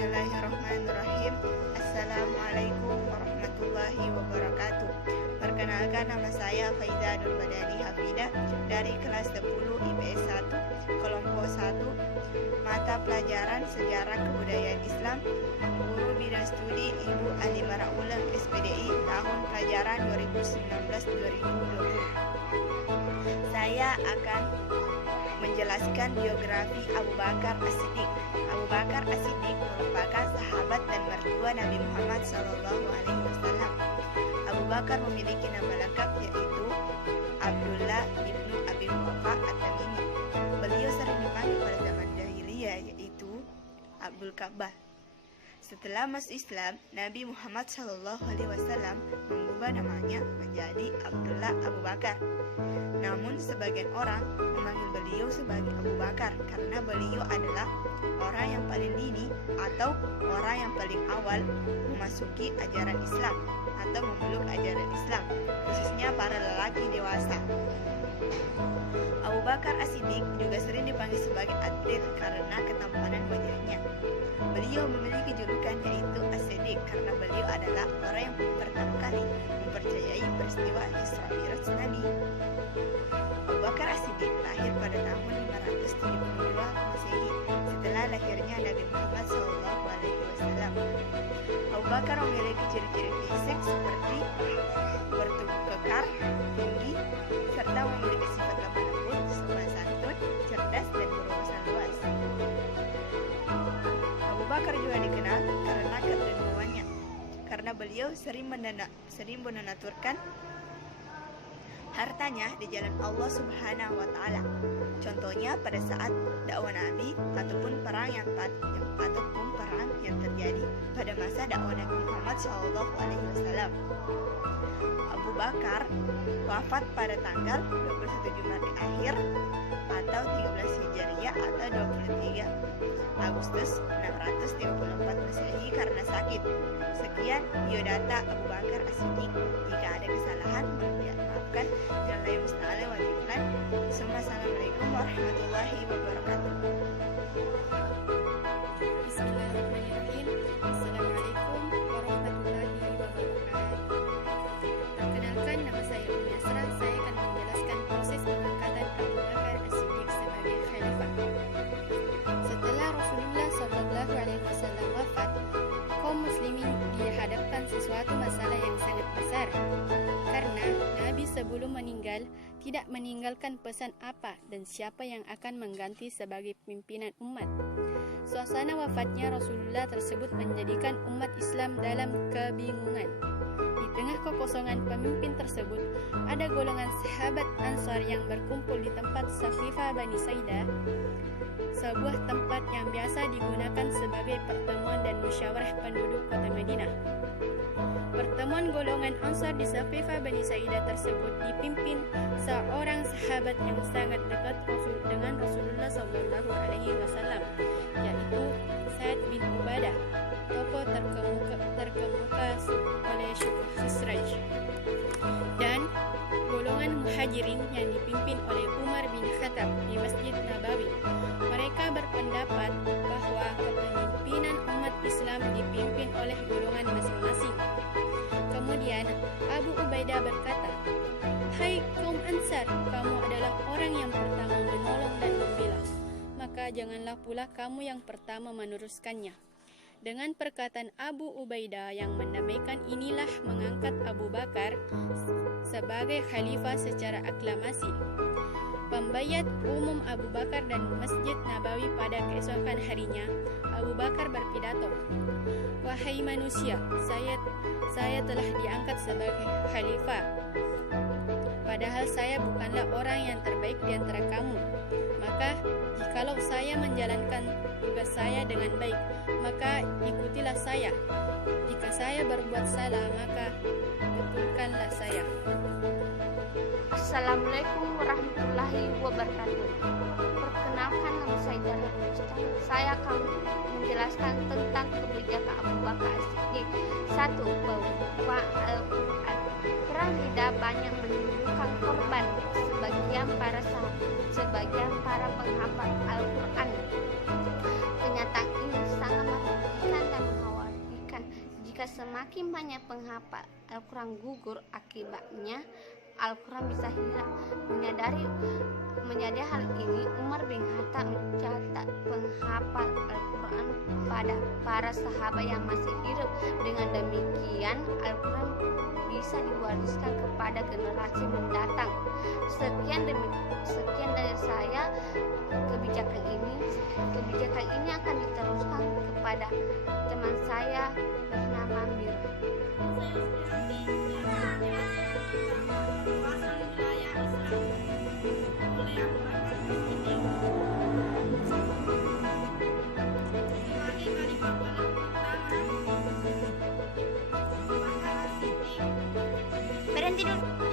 Bismillahirrahmanirrahim. Assalamualaikum warahmatullahi wabarakatuh. Perkenalkan, nama saya Faiza Nur Badani Hafidah dari kelas 10 IPS 1, kelompok 1, mata pelajaran Sejarah Kebudayaan Islam, guru bidang studi Ibu Ali Maraulah SPDI, tahun pelajaran 2019-2020. Saya akan menjelaskan biografi Abu Bakar As-Siddiq. Abu Bakar As-Siddiq merupakan sahabat dan mertua Nabi Muhammad SAW. Abu Bakar memiliki nama lengkap yaitu Abdullah ibnu Abi Quhafa At-Tamimi. Beliau sering dipanggil pada zaman jahiliyah yaitu Abdul Ka'bah. Setelah masuk Islam, Nabi Muhammad SAW mengubah namanya menjadi Abdullah Abu Bakar. Namun sebagian orang memanggil beliau sebagai Abu Bakar karena beliau adalah orang yang paling dini atau orang yang paling awal memasuki ajaran Islam atau memeluk ajaran Islam, khususnya para lelaki dewasa. Abu Bakar As-Siddiq juga sering dipanggil sebagai atlet karena ketampanan wajahnya. Beliau memiliki julukan yaitu As-Siddiq karena beliau adalah orang yang pertama kali mempercayai peristiwa Isra Mi'raj Nabi. Abu Bakar As-Siddiq lahir pada tahun 572 Masehi setelah lahirnya Nabi Muhammad SAW. Abu Bakar memiliki ciri-ciri fisik seperti bertubuh kekar, tinggi, serta memiliki sifat lemah lembut, sopan santun, cerdas, dan berwawasan luas. Abu Bakar juga dikenal karena kedermawannya, karena beliau sering menenaturkan hartanya di jalan Allah Subhanahu wa Ta'ala. Contohnya pada saat dakwah Nabi ataupun perang yang terjadi pada masa dakwah Nabi Muhammad SAW. Abu Bakar wafat pada tanggal 21 Jumadil Akhir atau 13 Hijriah atau 23 Agustus 634 Masehi karena sakit. Sekian biodata Abu Bakar As-Siddiq. Jika ada kesalahan, maafkan. Jangan musta'ala wa tiflan. Assalamualaikum warahmatullahi wabarakatuh. Bismillahirrahmanirrahim. Assalamualaikum warahmatullahi wabarakatuh. Perkenalkan, nama saya Umi Asra. Saya akan menjelaskan proses pengangkatan Abu Bakar As-Siddiq sebagai khalifah. Setelah Rasulullah SAW wafat, kaum muslimin dihadapkan sesuatu masalah yang sangat besar. Karena Nabi sebelum meninggal tidak meninggalkan pesan apa dan siapa yang akan mengganti sebagai pimpinan umat. Suasana wafatnya Rasulullah tersebut menjadikan umat Islam dalam kebingungan. Di tengah kekosongan pemimpin tersebut, ada golongan sahabat Ansar yang berkumpul di tempat Saqifah Bani Saidah, sebuah tempat yang biasa digunakan sebagai pertemuan dan musyawarah penduduk kota Madinah. Pertemuan golongan Ansar di Saqifah Bani Saidah tersebut dipimpin seorang sahabat yang sangat dekat dengan Rasulullah SAW, yaitu Sa'ad bin Ubadah, tokoh terkemuka oleh suku Khazraj, dan golongan Muhajirin yang dipimpin oleh Umar bin Khattab di Masjid Nabawi. Mereka berpendapat bahwa kepemimpinan umat Islam dipimpin oleh golongan masing-masing. Kemudian Abu Ubaidah berkata, "Hai kaum Ansar, kamu adalah orang yang pertama menolong dan membela, maka janganlah pula kamu yang pertama meneruskannya." Dengan perkataan Abu Ubaidah yang mendamaikan inilah mengangkat Abu Bakar sebagai khalifah secara aklamasi. Pembayat umum Abu Bakar dan Masjid Nabawi pada keesokan harinya, Abu Bakar berpidato, "Wahai manusia, saya telah diangkat sebagai khalifah. Padahal saya bukanlah orang yang terbaik di antara kamu. Maka jikalau saya menjalankan tugas saya dengan baik, maka ikutilah saya. Jika saya berbuat salah, maka betulkanlah saya." Assalamualaikum warahmatullahi wabarakatuh. Perkenalkan, nama saya Jalil Mustaq. Saya akan menjelaskan tentang kebijakan Abu Bakar As-Siddiq. 1. Bahwa Al-Quran. Perang tidak banyak menimbulkan korban sebagian para penghafal Al-Quran. Kenyataan ini sangat mematikan Jika semakin banyak penghafal Al-Quran gugur, akibatnya Al-Quran bisa hilang. Menyadari hal ini, Umar bin Khattab mencatat penghafal Al-Quran pada para sahabat yang masih hidup. Dengan demikian, Al-Quran bisa diwariskan kepada generasi mendatang. Sekian dari saya. Kebijakan ini akan diteruskan kepada teman saya bernama Mir. Berhenti dulu.